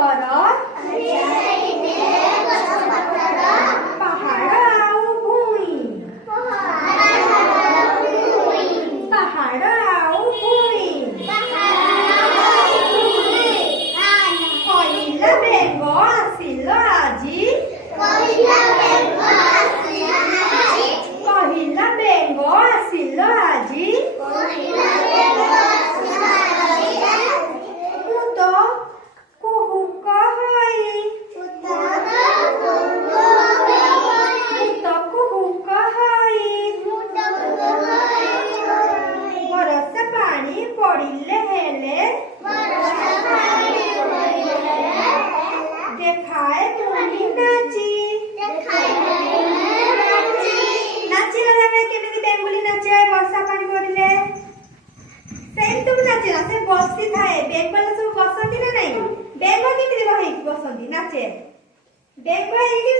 ପତର ପାହାଡ଼ ଆଉ ଭୂଇଁ ପାହାଡ଼ ଆଉ ଭୂଇଁ କହିଲା ବେଙ୍ଗ ଆସିଲ ଆଜି କହିଲା ବେଙ୍ଗ ଆସିଲ ଆଜି ମୁଁ ତ କୁହୁକ ହୋଇ ବରଷ ପାଣି ପଡ଼ିଲେ ହେଲେ ଦେଖାଏ ପୁଣି ନାଚି ନାଚିଲା ଯାବେ କେମିତି ବେଙ୍ଗୁଲି ନାଚେ ବର୍ଷା ପାଣି ପଡ଼ିଲେ ସେମିତି ମୁଁ ନାଚିଲା ସେ ବସିଥାଏ ବେଙ୍ଗ ସବୁ ବସନ୍ତି ନା ନାଇଁ ବେଙ୍ଗ କେମିତି ହେଇକି ବସନ୍ତି ନାଚେ ବେଙ୍ଗ ହେଇକି